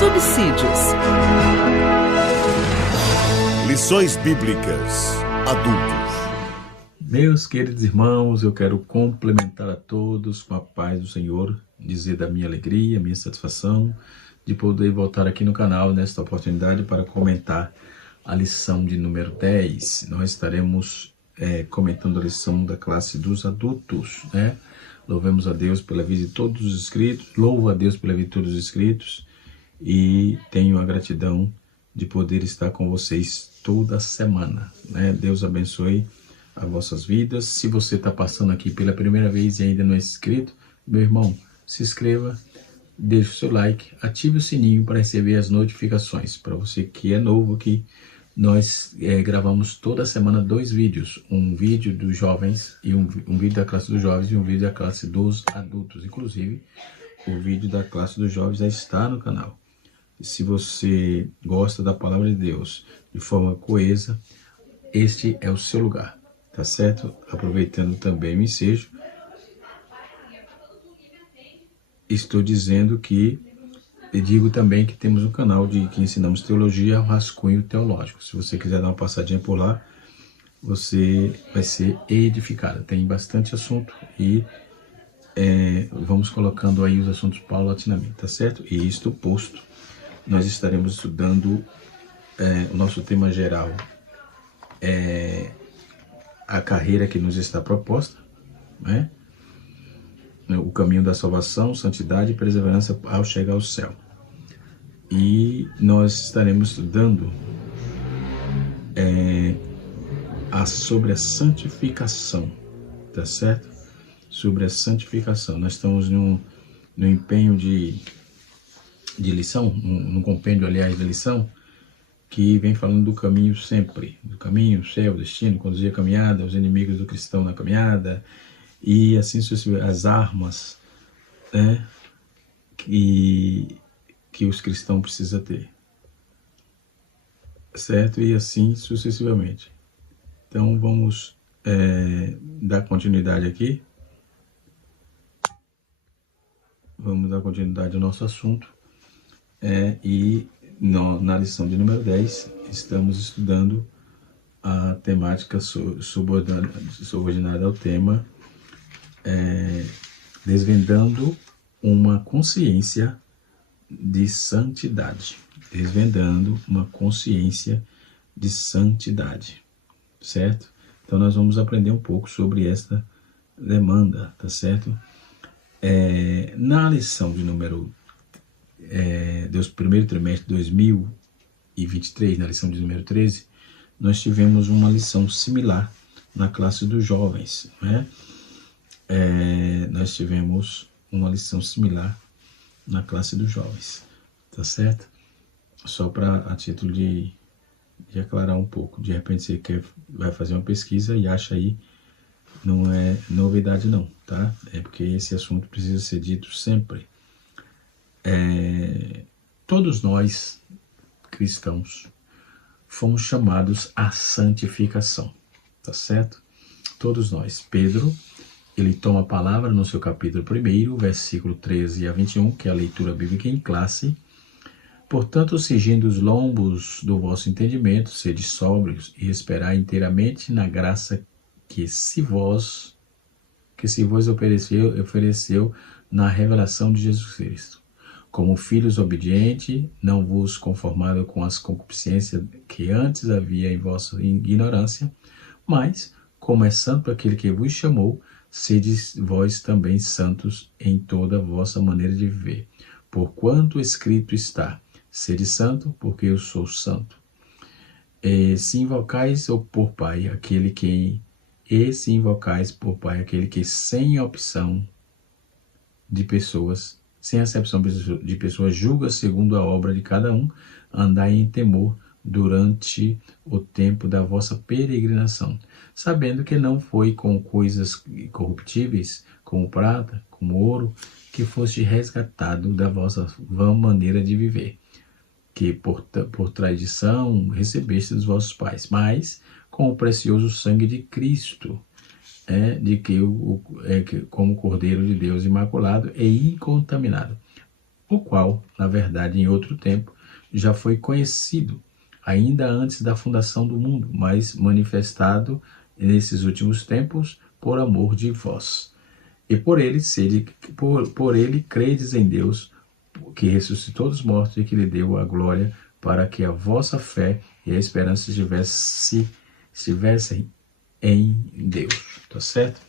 subsídios. Lições Bíblicas Adultos. Meus queridos irmãos, eu quero complementar a todos com a paz do Senhor, dizer da minha alegria, minha satisfação de poder voltar aqui no canal nesta oportunidade para comentar a lição de número 10. Nós estaremos comentando a lição da classe dos adultos, né? Louvemos a Deus pela vida de todos os inscritos, louvo a Deus pela vida de todos os inscritos e tenho a gratidão de poder estar com vocês toda semana, né? Deus abençoe as vossas vidas. Se você está passando aqui pela primeira vez e ainda não é inscrito, meu irmão, se inscreva, deixe o seu like, ative o sininho para receber as notificações. Para você que é novo aqui, nós gravamos toda semana 2 vídeos, um vídeo dos jovens e um vídeo da classe dos jovens e um vídeo da classe dos adultos. Inclusive, o vídeo da classe dos jovens já está no canal. E se você gosta da palavra de Deus de forma coesa, este é o seu lugar, tá certo? Aproveitando também o ensejo, estou dizendo que e digo também que temos um canal que ensinamos teologia, o Rascunho Teológico. Se você quiser dar uma passadinha por lá, você vai ser edificado. Tem bastante assunto e vamos colocando aí os assuntos paulatinamente, tá certo? E isto posto, nós estaremos estudando o nosso tema geral, a carreira que nos está proposta, né? O caminho da salvação, santidade e perseverança ao chegar ao céu. E nós estaremos estudando sobre a santificação, tá certo? Sobre a santificação. Nós estamos no empenho de lição, no compêndio, aliás, de lição, que vem falando do caminho sempre, do caminho, céu, destino, conduzir a caminhada, os inimigos do cristão na caminhada, e assim sucessivamente, as armas, né, que os cristãos precisam ter, certo? E assim sucessivamente. Então vamos dar continuidade aqui. Vamos dar continuidade ao nosso assunto. Na lição de número 10, estamos estudando a temática subordinada ao tema desvendando uma consciência de santidade. Desvendando uma consciência de santidade, certo? Então nós vamos aprender um pouco sobre esta demanda, tá certo? Na lição de número do primeiro trimestre de 2023, na lição de número 13, nós tivemos uma lição similar na classe dos jovens, né? Nós tivemos uma lição similar na classe dos jovens, tá certo? Só a título de aclarar um pouco. De repente você vai fazer uma pesquisa e acha aí, não é novidade não, tá? É porque esse assunto precisa ser dito sempre. Todos nós, cristãos, fomos chamados à santificação, tá certo? Todos nós. Pedro, ele toma a palavra no seu capítulo 1, versículo 13 a 21, que é a leitura bíblica em classe. Portanto, cingindo os lombos do vosso entendimento, sede sóbrios e esperai inteiramente na graça que se vos ofereceu na revelação de Jesus Cristo. Como filhos obedientes, não vos conformado com as concupiscências que antes havia em vossa ignorância, mas, como é santo aquele que vos chamou, sede vós também santos em toda a vossa maneira de viver. Porquanto escrito está, sede santo, porque eu sou santo. Se invocais por Pai aquele que sem opção de pessoas, sem acepção de pessoas, julga segundo a obra de cada um, andai em temor durante o tempo da vossa peregrinação, sabendo que não foi com coisas corruptíveis, como prata, como ouro, que foste resgatado da vossa vã maneira de viver, que por tradição recebeste dos vossos pais, mas com o precioso sangue de Cristo, como Cordeiro de Deus imaculado e incontaminado, o qual, na verdade, em outro tempo, já foi conhecido, ainda antes da fundação do mundo, mas manifestado nesses últimos tempos por amor de vós. E por ele credes em Deus, que ressuscitou dos mortos e que lhe deu a glória, para que a vossa fé e a esperança estivessem em Deus. Tá certo?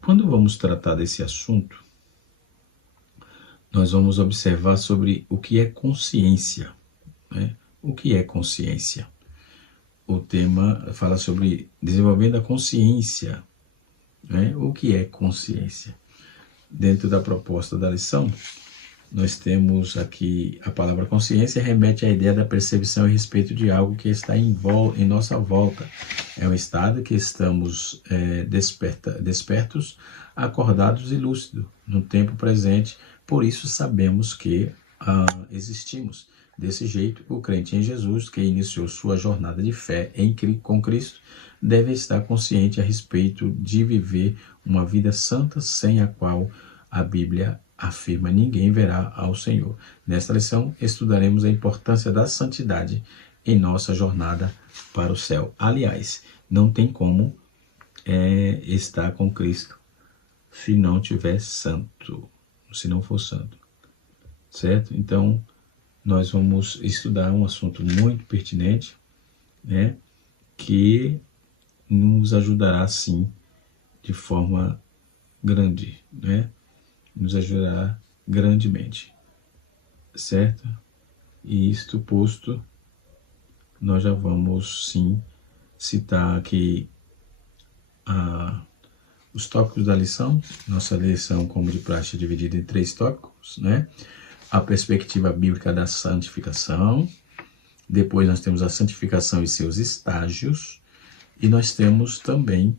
Quando vamos tratar desse assunto, nós vamos observar sobre o que é consciência. Né? O que é consciência? O tema fala sobre desenvolvendo a consciência. Né? O que é consciência? Dentro da proposta da lição, nós temos aqui a palavra consciência, remete à ideia da percepção a respeito de algo que está em nossa volta. É um estado que estamos despertos, acordados e lúcidos no tempo presente, por isso sabemos que existimos. Desse jeito, o crente em Jesus, que iniciou sua jornada de fé com Cristo, deve estar consciente a respeito de viver uma vida santa, sem a qual a Bíblia afirma ninguém verá ao Senhor. Nesta lição, estudaremos a importância da santidade em nossa jornada para o céu. Aliás, não tem como estar com Cristo se não tiver santo, se não for santo, certo? Então, nós vamos estudar um assunto muito pertinente, né, que nos ajudará, sim, de forma grande, né? Nos ajudará grandemente, certo? E isto posto, nós já vamos, sim, citar aqui os tópicos da lição. Nossa lição, como de praxe, é dividida em 3 tópicos, né? A perspectiva bíblica da santificação, depois nós temos a santificação e seus estágios, e nós temos também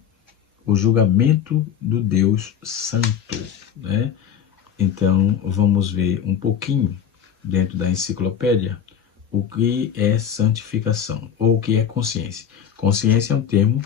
o julgamento do Deus Santo, né? Então, vamos ver um pouquinho, dentro da enciclopédia, o que é santificação, ou o que é consciência. Consciência é um termo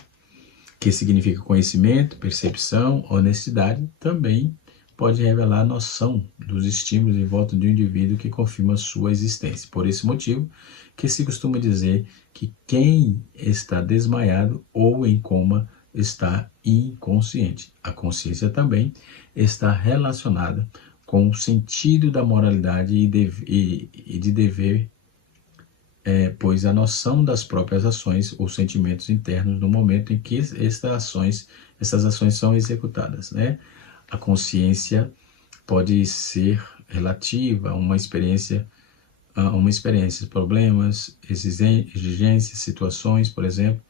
que significa conhecimento, percepção, honestidade, também pode revelar a noção dos estímulos em volta de um indivíduo que confirma sua existência. Por esse motivo, que se costuma dizer que quem está desmaiado ou em coma está inconsciente. A consciência também está relacionada com o sentido da moralidade e de dever, pois a noção das próprias ações ou sentimentos internos no momento em que essas ações são executadas, né? A consciência pode ser relativa a uma experiência, problemas, exigências, situações, por exemplo.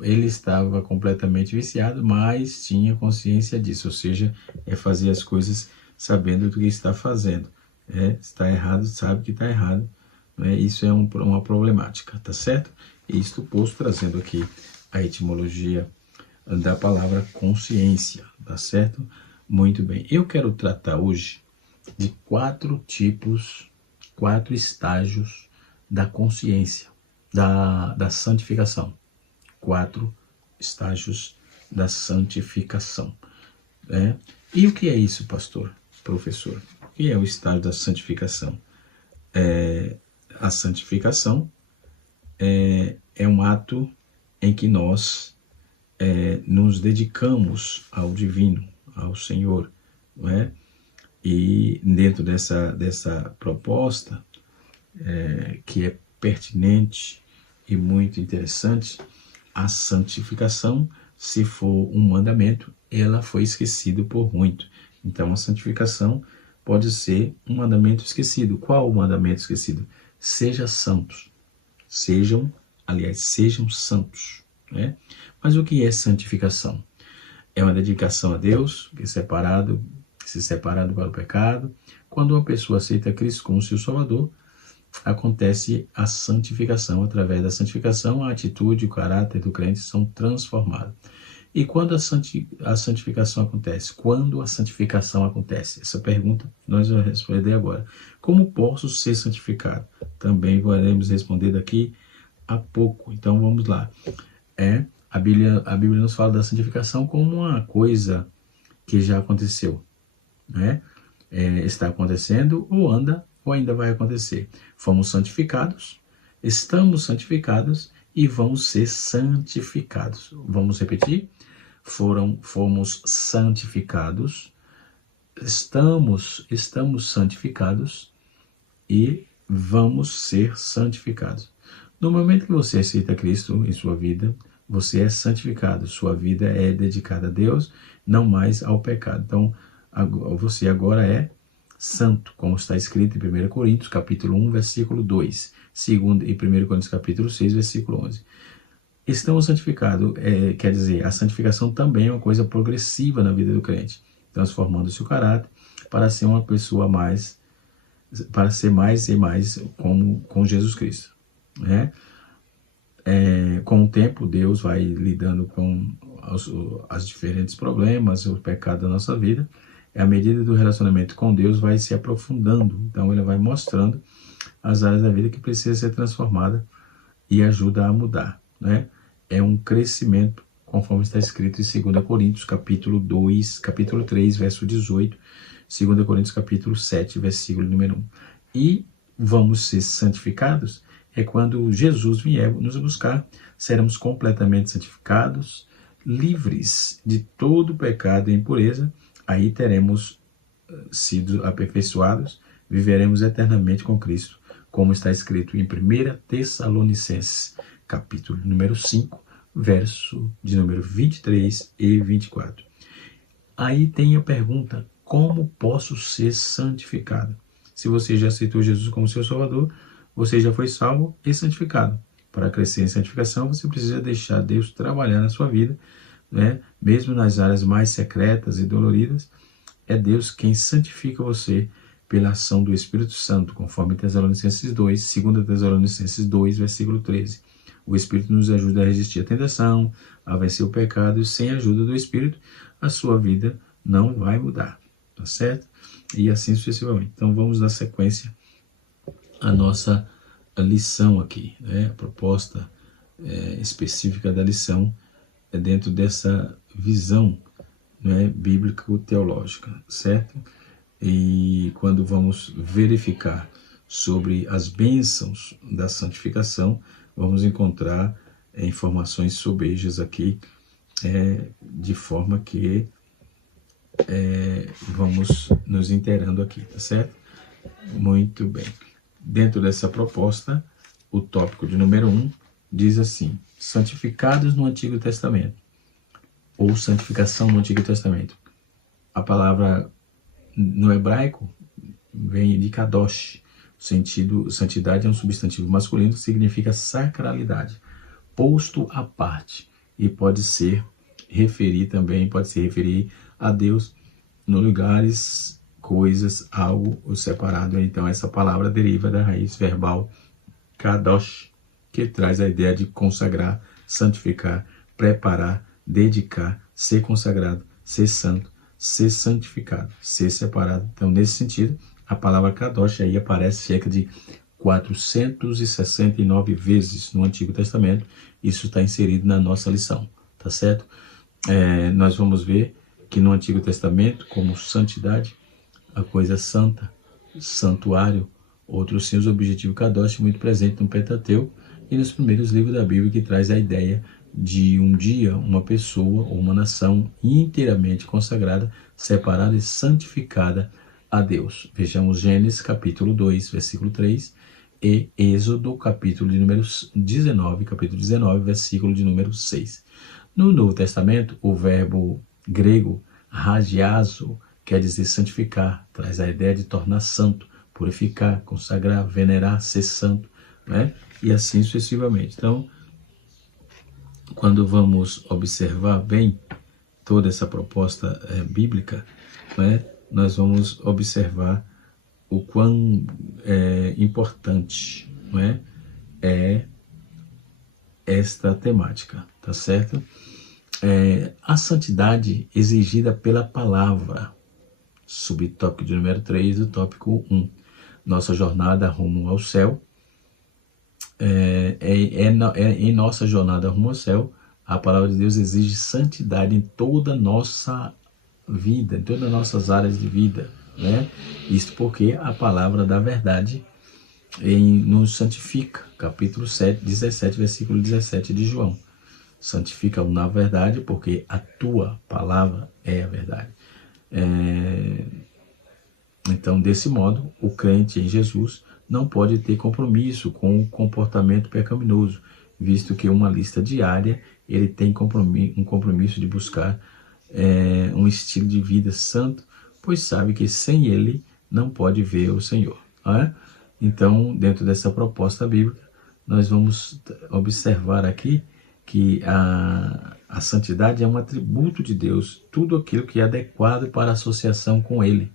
Ele estava completamente viciado, mas tinha consciência disso, ou seja, fazer as coisas sabendo do que está fazendo. Está errado, sabe que está errado. Isso é uma problemática, tá certo? Isto posto, trazendo aqui a etimologia da palavra consciência, tá certo? Muito bem. Eu quero tratar hoje de 4 estágios da consciência, da santificação. 4 estágios da santificação. E o que é isso, pastor, professor? O que é o estágio da santificação? A santificação é um ato em que nós nos dedicamos ao divino, ao Senhor, não é? E dentro dessa proposta, que é pertinente e muito interessante, a santificação, se for um mandamento, ela foi esquecida por muito. Então, a santificação pode ser um mandamento esquecido. Qual o mandamento esquecido? Seja santos. Sejam santos. Né? Mas o que é santificação? É uma dedicação a Deus, se separado para o pecado. Quando uma pessoa aceita Cristo como seu Salvador, acontece a santificação. Através da santificação, a atitude e o caráter do crente são transformados. E quando a santificação acontece? Quando a santificação acontece? Essa pergunta nós vamos responder agora. Como posso ser santificado? Também veremos responder daqui a pouco. Então vamos lá. A Bíblia nos fala da santificação como uma coisa que já aconteceu, né? está acontecendo, ou anda, ou ainda vai acontecer. Fomos santificados, estamos santificados e vamos ser santificados. Vamos repetir? Fomos santificados, estamos santificados e vamos ser santificados. No momento que você aceita Cristo em sua vida, você é santificado, sua vida é dedicada a Deus, não mais ao pecado. Então, você agora é santo, como está escrito em 1 Coríntios, capítulo 1, versículo 2, segundo, em 1 Coríntios, capítulo 6, versículo 11. Estamos santificados, quer dizer, a santificação também é uma coisa progressiva na vida do crente, transformando seu caráter para ser uma pessoa mais, para ser mais e mais como com Jesus Cristo, né? Com o tempo, Deus vai lidando com os diferentes problemas, o pecado da nossa vida. À medida do relacionamento com Deus vai se aprofundando. Então, ele vai mostrando as áreas da vida que precisa ser transformada e ajuda a mudar, né? É um crescimento, conforme está escrito em 2 Coríntios, capítulo 3, verso 18, 2 Coríntios, capítulo 7, versículo número 1. E vamos ser santificados é quando Jesus vier nos buscar, seremos completamente santificados, livres de todo pecado e impureza, aí teremos sido aperfeiçoados, viveremos eternamente com Cristo, como está escrito em 1 Tessalonicenses, capítulo número 5, verso de número 23 e 24. Aí tem a pergunta, como posso ser santificado? Se você já aceitou Jesus como seu Salvador, você já foi salvo e santificado. Para crescer em santificação, você precisa deixar Deus trabalhar na sua vida, né? Mesmo nas áreas mais secretas e doloridas, é Deus quem santifica você pela ação do Espírito Santo, conforme Tessalonicenses 2, 2 Tessalonicenses 2, versículo 13. O Espírito nos ajuda a resistir à tentação, a vencer o pecado, e sem a ajuda do Espírito, a sua vida não vai mudar, tá certo? E assim sucessivamente. Então vamos dar sequência à nossa lição aqui, né? A proposta específica da lição é dentro dessa visão, né, bíblico-teológica, certo? E quando vamos verificar sobre as bênçãos da santificação, vamos encontrar informações sobejas aqui, de forma que vamos nos inteirando aqui, tá certo? Muito bem. Dentro dessa proposta, o tópico de número 1 diz assim: santificados no Antigo Testamento, ou santificação no Antigo Testamento. A palavra no hebraico vem de kadosh. O sentido, santidade é um substantivo masculino que significa sacralidade, posto à parte, e pode se referir a Deus no lugares, coisas, algo ou separado. Então essa palavra deriva da raiz verbal kadosh, que traz a ideia de consagrar, santificar, preparar, dedicar, ser consagrado, ser santo, ser santificado, ser separado. Então, nesse sentido, a palavra kadosh aí aparece cerca de 469 vezes no Antigo Testamento. Isso está inserido na nossa lição, tá certo? Nós vamos ver que no Antigo Testamento, como santidade, a coisa santa, santuário, outros sim, os objetivos kadosh muito presente no Pentateuco e nos primeiros livros da Bíblia, que traz a ideia de um dia uma pessoa ou uma nação inteiramente consagrada, separada e santificada a Deus. Vejamos Gênesis capítulo 2, versículo 3 e Êxodo capítulo 19, versículo de número 6. No Novo Testamento, o verbo grego hagiazo quer dizer santificar, traz a ideia de tornar santo, purificar, consagrar, venerar, ser santo, né? E assim sucessivamente. Então, quando vamos observar bem toda essa proposta bíblica, né, nós vamos observar o quão importante, né, é esta temática, tá certo? A santidade exigida pela palavra, subtópico de número 3 do tópico 1. Nossa jornada rumo ao céu. Em nossa jornada rumo ao céu, a palavra de Deus exige santidade em toda a nossa vida, em todas as nossas áreas de vida, né? Isto porque a palavra da verdade nos santifica. Capítulo 7, 17, versículo 17 de João. Santifica-o na verdade, porque a tua palavra é a verdade. Então, desse modo, o crente em Jesus não pode ter compromisso com o comportamento pecaminoso, visto que uma lista diária ele tem um compromisso de buscar um estilo de vida santo, pois sabe que sem ele não pode ver o Senhor. Não é? Então, dentro dessa proposta bíblica, nós vamos observar aqui que a santidade é um atributo de Deus, tudo aquilo que é adequado para a associação com Ele.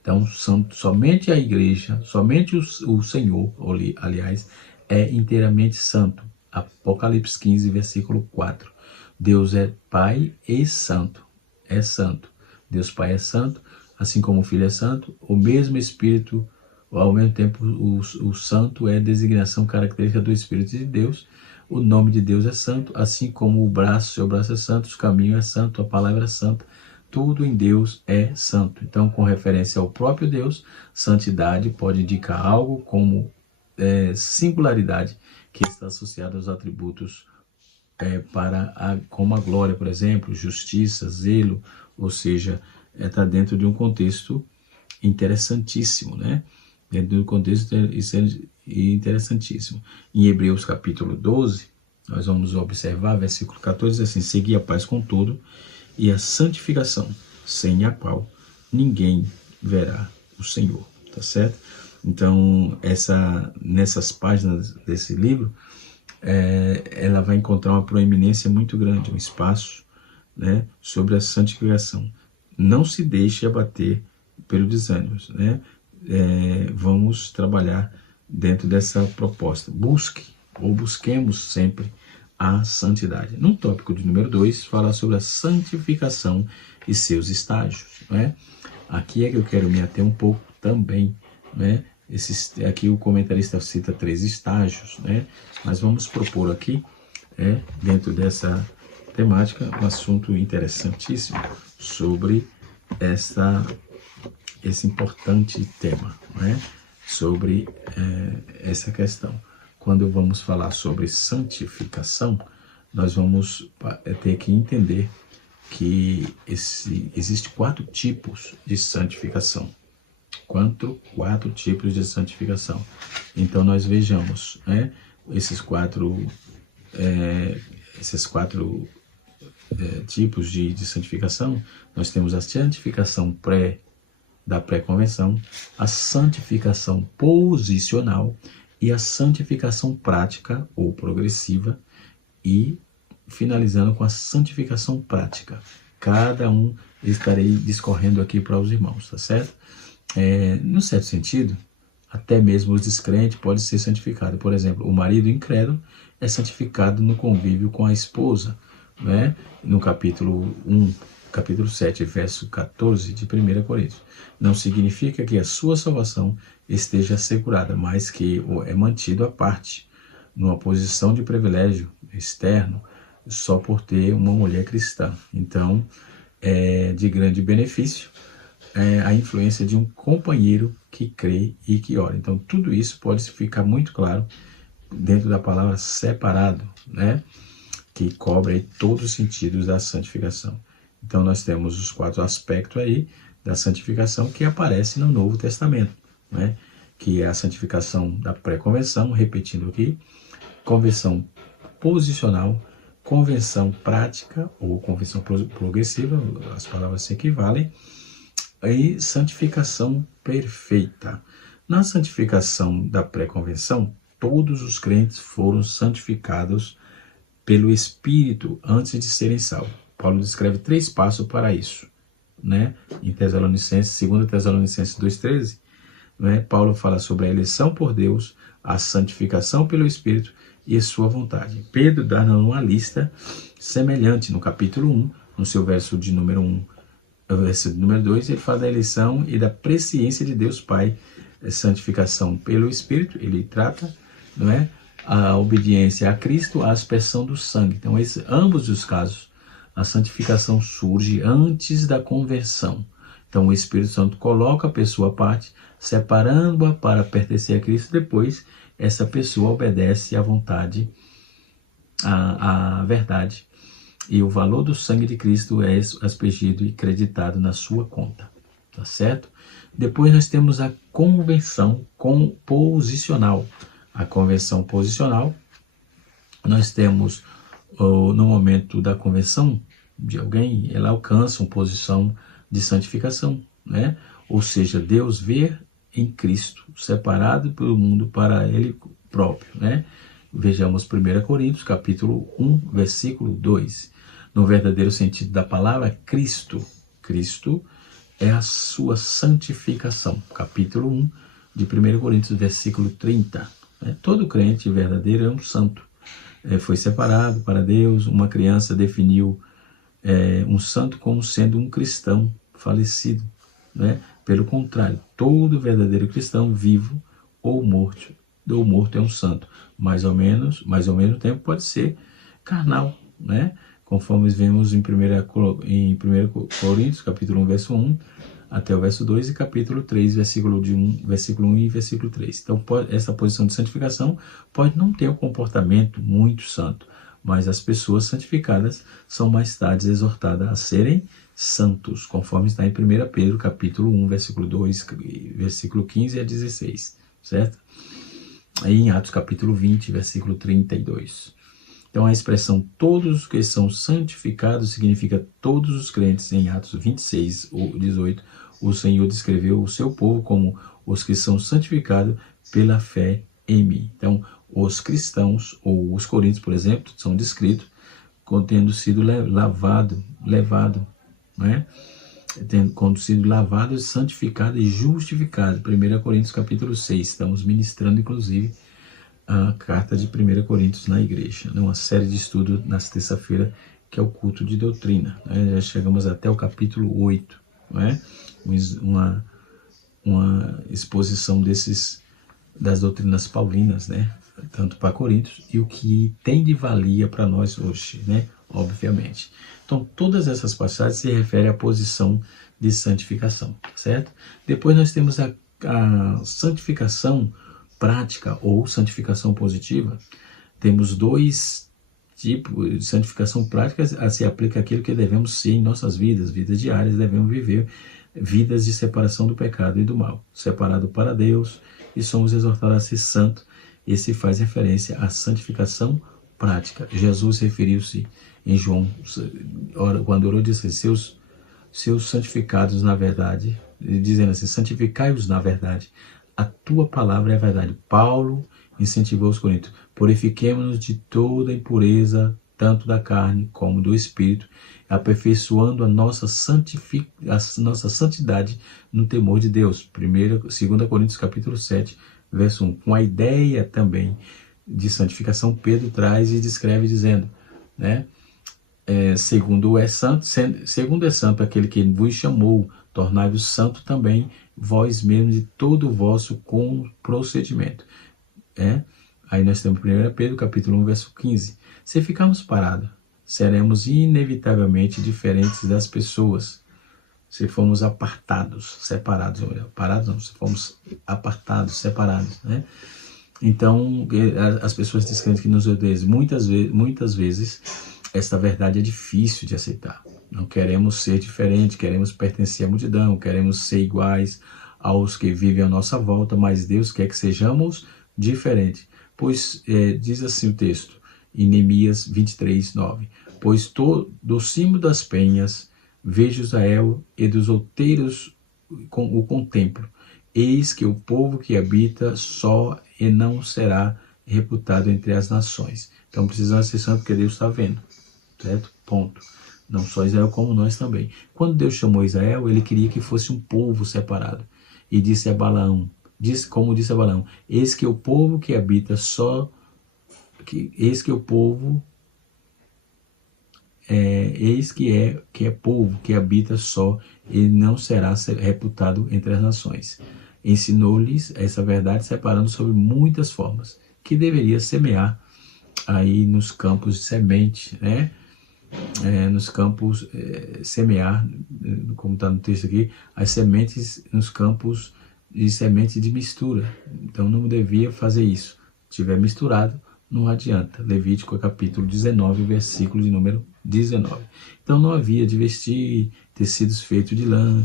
Então, somente a igreja, somente o Senhor, aliás, é inteiramente santo. Apocalipse 15, versículo 4. Deus é Pai e santo. É santo. Deus Pai é santo, assim como o Filho é santo. O mesmo Espírito, ao mesmo tempo, o santo é a designação característica do Espírito de Deus. O nome de Deus é santo, assim como seu braço é santo, o caminho é santo, a palavra é santa. Tudo em Deus é santo. Então, com referência ao próprio Deus, santidade pode indicar algo como singularidade que está associada aos atributos como a glória, por exemplo, justiça, zelo, ou seja, está dentro de um contexto interessantíssimo, né? Dentro de um contexto interessantíssimo. Em Hebreus capítulo 12, nós vamos observar, versículo 14, assim: segui a paz com todo e a santificação, sem a qual ninguém verá o Senhor, tá certo? Então, nessas páginas desse livro, ela vai encontrar uma proeminência muito grande, um espaço, né, sobre a santificação. Não se deixe abater pelo desânimo, né? Vamos trabalhar dentro dessa proposta. Busquemos sempre a santidade. No tópico de número 2, fala sobre a santificação e seus estágios, né? Aqui é que eu quero me ater um pouco também, né? Aqui o comentarista cita 3 estágios, né? Mas vamos propor aqui, dentro dessa temática, um assunto interessantíssimo sobre esse importante tema, né? Sobre essa questão. Quando vamos falar sobre santificação, nós vamos ter que entender que existem 4 tipos de santificação. 4 tipos de santificação. Então, nós vejamos, né, esses quatro tipos de santificação. Nós temos a santificação da pré-conversão, a santificação posicional e a santificação prática ou progressiva, e finalizando com a santificação prática. Cada um estarei discorrendo aqui para os irmãos, tá certo? No certo sentido, até mesmo os descrentes podem ser santificados. Por exemplo, o marido incrédulo é santificado no convívio com a esposa, né? No capítulo 7, verso 14 de 1 Coríntios. Não significa que a sua salvação esteja assegurada, mas que é mantido à parte, numa posição de privilégio externo, só por ter uma mulher cristã. Então, é de grande benefício a influência de um companheiro que crê e que ora. Então, tudo isso pode ficar muito claro dentro da palavra separado, né? Que cobre aí todos os sentidos da santificação. Então, nós temos os 4 aspectos aí da santificação que aparecem no Novo Testamento, né? Que é a santificação da pré-conversão, repetindo aqui, conversão posicional, conversão prática ou conversão progressiva, as palavras se equivalem, e santificação perfeita. Na santificação da pré-conversão, todos os crentes foram santificados pelo Espírito antes de serem salvos. Paulo descreve 3 passos para isso, né? Em 2 Tessalonicenses 2,13, né? Paulo fala sobre a eleição por Deus, a santificação pelo Espírito e a sua vontade. Pedro dá uma lista semelhante no capítulo 1, no seu verso de número 1, verso de número 2, ele fala da eleição e da presciência de Deus Pai, santificação pelo Espírito, ele trata, não é, a obediência a Cristo, a aspersão do sangue. Então, ambos os casos, a santificação surge antes da conversão. Então o Espírito Santo coloca a pessoa à parte, separando-a para pertencer a Cristo. Depois essa pessoa obedece à vontade, à verdade. E o valor do sangue de Cristo é aspergido e creditado na sua conta. Tá certo? Depois nós temos a convenção posicional. A convenção posicional, nós temos, no momento da convenção de alguém, ela alcança uma posição de santificação, né? Ou seja, Deus vê em Cristo, separado pelo mundo para Ele próprio, né? Vejamos 1 Coríntios, capítulo 1, versículo 2. No verdadeiro sentido da palavra, Cristo é a sua santificação. Capítulo 1 de 1 Coríntios, versículo 30. Todo crente verdadeiro é um santo. Foi separado para Deus. Uma criança definiu um santo como sendo um cristão falecido. Pelo contrário, todo verdadeiro cristão, vivo ou morto é um santo. Mais ou menos tempo pode ser carnal, né? Conforme vemos em 1 Coríntios, capítulo 1, verso 1, até o verso 2, e capítulo 3, versículo 1 e versículo 3. Então, essa posição de santificação pode não ter um comportamento muito santo, mas as pessoas santificadas são mais tarde exortadas a serem santos, conforme está em 1 Pedro, capítulo 1, versículo 2, versículo 15 a 16, certo? Aí em Atos, capítulo 20, versículo 32. Então a expressão todos os que são santificados significa todos os crentes. Em Atos 26 ou 18, o Senhor descreveu o seu povo como os que são santificados pela fé em mim. Então os cristãos, ou os coríntios, por exemplo, são descritos tendo sido levado, né? Tendo sido lavado, santificado e justificado. 1 Coríntios capítulo 6, estamos ministrando inclusive a carta de 1 Coríntios na igreja, uma série de estudos na terça-feira, que é o culto de doutrina, né? Já chegamos até o capítulo 8, né? Uma exposição das doutrinas paulinas, né? Tanto para Coríntios, e o que tem de valia para nós hoje, né? Obviamente. Então, todas essas passagens se referem à posição de santificação, certo? Depois nós temos a santificação prática ou santificação positiva. Temos dois tipos de santificação prática. Se aplica aquilo que devemos ser em nossas vidas diárias. Devemos viver vidas de separação do pecado e do mal, separado para Deus, e somos exortados a ser santos. Esse faz referência à santificação prática. Jesus referiu-se em João, quando orou, disse: seus santificados na verdade, dizendo assim: santificai-os na verdade, a tua palavra é a verdade. Paulo incentivou os coríntios: purifiquemo-nos de toda impureza, tanto da carne como do espírito, aperfeiçoando a nossa santidade no temor de Deus. 2 Coríntios capítulo 7, verso 1. Com a ideia também de santificação, Pedro traz e descreve dizendo, né? Segundo é santo aquele que vos chamou, tornai-vos santo também vós mesmos de todo o vosso procedimento. Aí nós temos 1 Pedro capítulo 1, verso 15. Se ficarmos parados, seremos inevitavelmente diferentes das pessoas. Se formos separados, se formos apartados, separados, né? Então, as pessoas descrentes que nos odeiam, muitas vezes, esta verdade é difícil de aceitar. Não queremos ser diferentes, queremos pertencer à multidão, queremos ser iguais aos que vivem à nossa volta, mas Deus quer que sejamos diferentes. Pois, diz assim o texto, em Neemias 23, 9, pois do cimo das penhas vejo Israel e dos outeiros o contemplo. Eis que o povo que habita só e não será reputado entre as nações. Então precisamos ser santos porque Deus está vendo, certo? Ponto. Não só Israel, como nós também. Quando Deus chamou Israel, ele queria que fosse um povo separado. E disse a Balaão, como disse a Balaão, eis que o povo que habita só, eis que é povo que habita só, ele não será reputado entre as nações. Ensinou-lhes essa verdade, separando sobre muitas formas, que deveria semear aí nos campos de semente, né? nos campos, semear, como está no texto aqui, as sementes nos campos de semente de mistura. Então não devia fazer isso. Se tiver misturado, não adianta. Levítico capítulo 19, versículo de número 19. Então não havia de vestir tecidos feitos de lã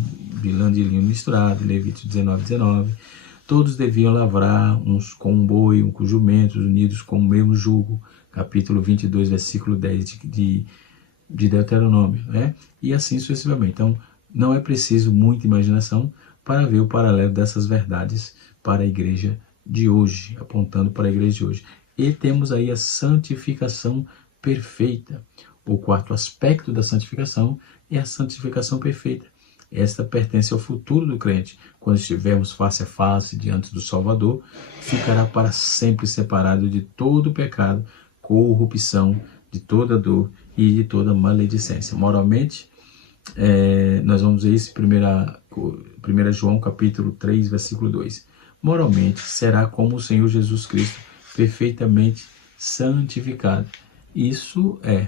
de linho misturado, Levítico 19, 19. Todos deviam lavrar, uns com um boi, um com jumentos, unidos com o mesmo jugo, capítulo 22, versículo 10 de Deuteronômio, né? E assim sucessivamente. Então, não é preciso muita imaginação para ver o paralelo dessas verdades para a igreja de hoje, apontando para a igreja de hoje. E temos aí a santificação perfeita. O quarto aspecto da santificação é a santificação perfeita. Esta pertence ao futuro do crente. Quando estivermos face a face diante do Salvador, ficará para sempre separado de todo pecado, corrupção, de toda dor e de toda maledicência. Moralmente, nós vamos ver isso em 1 João capítulo 3, versículo 2. Moralmente, será como o Senhor Jesus Cristo, perfeitamente santificado. Isso é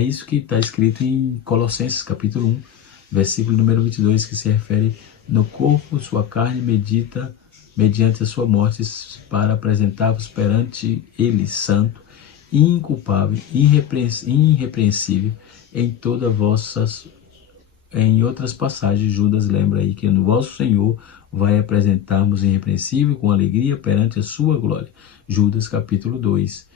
isso que está escrito em Colossenses capítulo 1, versículo número 22, que se refere no corpo, sua carne medita mediante a sua morte, para apresentar-vos perante ele santo, inculpável, irrepreensível em todas vossas. Em outras passagens, Judas lembra aí que no vosso Senhor vai apresentar-nos irrepreensível com alegria perante a sua glória. Judas capítulo 2.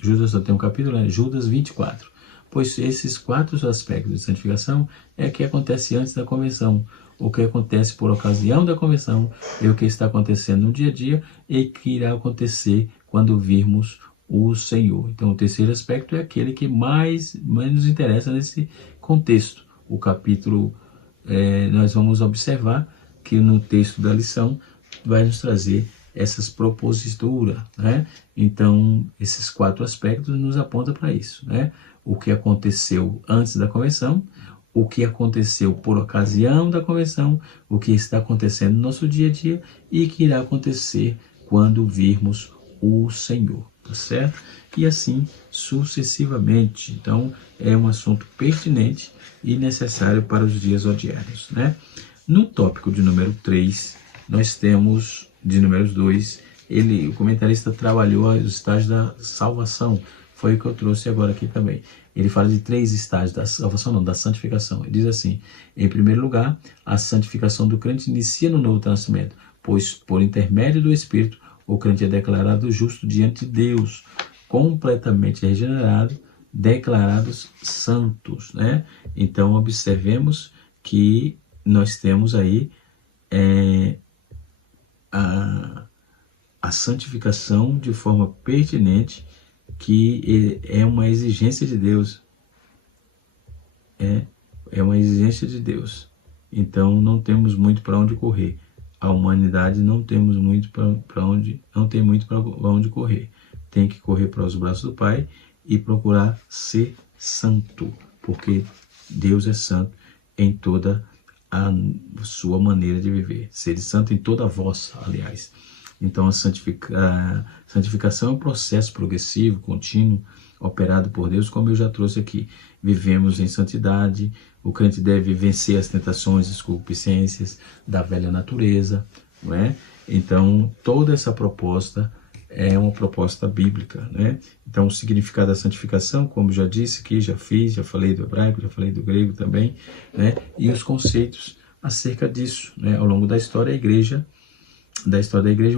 Judas só tem um capítulo, né? Judas 24. Pois esses 4 aspectos de santificação é o que acontece antes da convenção, o que acontece por ocasião da convenção, é o que está acontecendo no dia a dia e que irá acontecer quando virmos o Senhor. Então o terceiro aspecto é aquele que mais nos interessa nesse contexto. O capítulo, nós vamos observar que no texto da lição vai nos trazer essas proposituras, né? Então, esses 4 aspectos nos apontam para isso, né? O que aconteceu antes da convenção, o que aconteceu por ocasião da convenção, o que está acontecendo no nosso dia a dia e o que irá acontecer quando virmos o Senhor, tá certo? E assim sucessivamente. Então, é um assunto pertinente e necessário para os dias odiados, né? No tópico de número 3, nós temos, de números 2, o comentarista trabalhou os estágios da salvação. Foi o que eu trouxe agora aqui também. Ele fala de 3 estágios da salvação, não, da santificação. Ele diz assim: em primeiro lugar, a santificação do crente inicia no novo nascimento, pois por intermédio do Espírito, o crente é declarado justo diante de Deus, completamente regenerado, declarados santos, né? Então, observemos que nós temos aí a santificação de forma pertinente, que é uma exigência de Deus. É uma exigência de Deus. Então não temos muito para onde correr. A humanidade não temos muito para onde, não tem muito para onde correr. Tem que correr para os braços do Pai e procurar ser santo, porque Deus é santo em toda a sua maneira de viver. Ser santo em toda a vossa, aliás. Então a santificação é um processo progressivo, contínuo, operado por Deus, como eu já trouxe aqui. Vivemos em santidade, o crente deve vencer as tentações e concupiscências da velha natureza, não é? Então toda essa proposta é uma proposta bíblica, né? Então o significado da santificação, como já disse aqui, já falei do hebraico, já falei do grego também, né? E os conceitos acerca disso, né? Ao longo da história da igreja,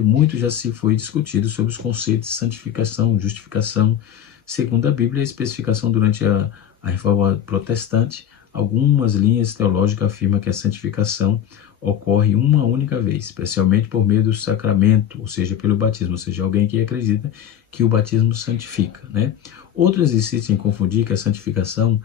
muito já se foi discutido sobre os conceitos de santificação, justificação. Segundo a Bíblia, a especificação durante a Reforma Protestante, algumas linhas teológicas afirmam que a santificação ocorre uma única vez, especialmente por meio do sacramento, ou seja, pelo batismo, ou seja, alguém que acredita que o batismo santifica, né? Outros insistem em confundir que a santificação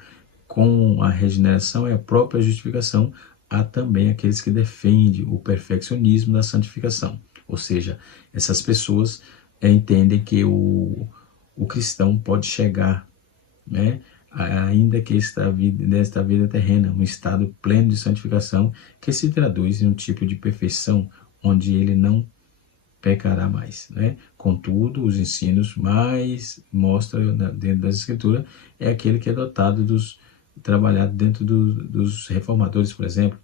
com a regeneração é a própria justificação. Há também aqueles que defendem o perfeccionismo da santificação, ou seja, essas pessoas entendem que o cristão pode chegar, né, ainda que nesta vida terrena, um estado pleno de santificação que se traduz em um tipo de perfeição onde ele não pecará mais, né? Contudo, os ensinos mais mostra dentro das Escrituras é aquele que é dotado trabalhado dentro dos reformadores, por exemplo.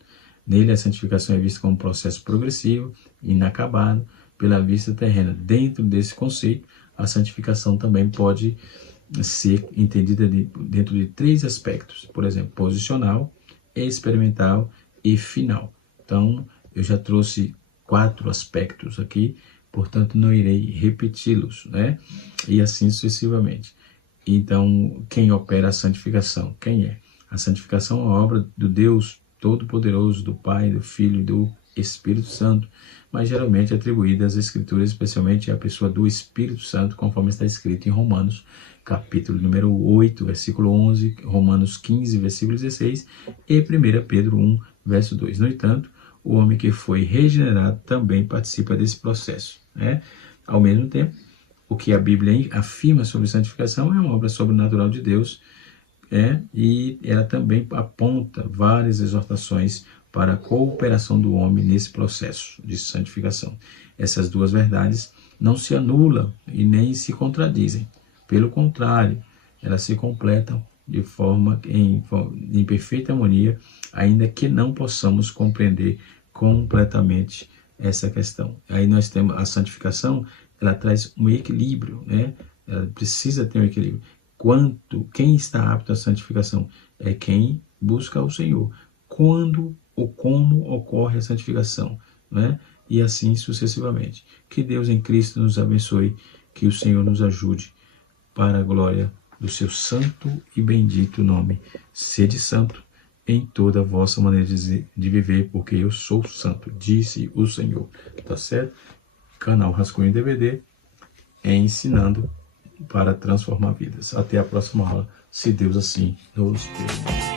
Nele a santificação é vista como um processo progressivo, inacabado, pela vista terrena. Dentro desse conceito, a santificação também pode ser entendida dentro de 3 aspectos, por exemplo, posicional, experimental e final. Então, eu já trouxe 4 aspectos aqui, portanto não irei repeti-los, né? E assim sucessivamente. Então, quem opera a santificação? Quem é? A santificação é uma obra do Deus Todo-Poderoso, do Pai, do Filho e do Espírito Santo, mas geralmente atribuída às Escrituras, especialmente à pessoa do Espírito Santo, conforme está escrito em Romanos, capítulo número 8, versículo 11, Romanos 15, versículo 16 e 1 Pedro 1, verso 2. No entanto, o homem que foi regenerado também participa desse processo, né? Ao mesmo tempo, o que a Bíblia afirma sobre santificação é uma obra sobrenatural de Deus, e ela também aponta várias exortações para a cooperação do homem nesse processo de santificação. Essas 2 verdades não se anulam e nem se contradizem. Pelo contrário, elas se completam de forma em perfeita harmonia, ainda que não possamos compreender completamente essa questão. Aí nós temos a santificação, ela traz um equilíbrio, né? Ela precisa ter um equilíbrio. Quem está apto à santificação é quem busca o Senhor. Quando ou como ocorre a santificação, né? E assim sucessivamente. Que Deus em Cristo nos abençoe, que o Senhor nos ajude para a glória do seu santo e bendito nome. Sede santo em toda a vossa maneira de viver, porque eu sou santo, disse o Senhor. Tá certo? Canal Rascunho DVD ensinando para transformar vidas. Até a próxima aula, se Deus assim nos permitir.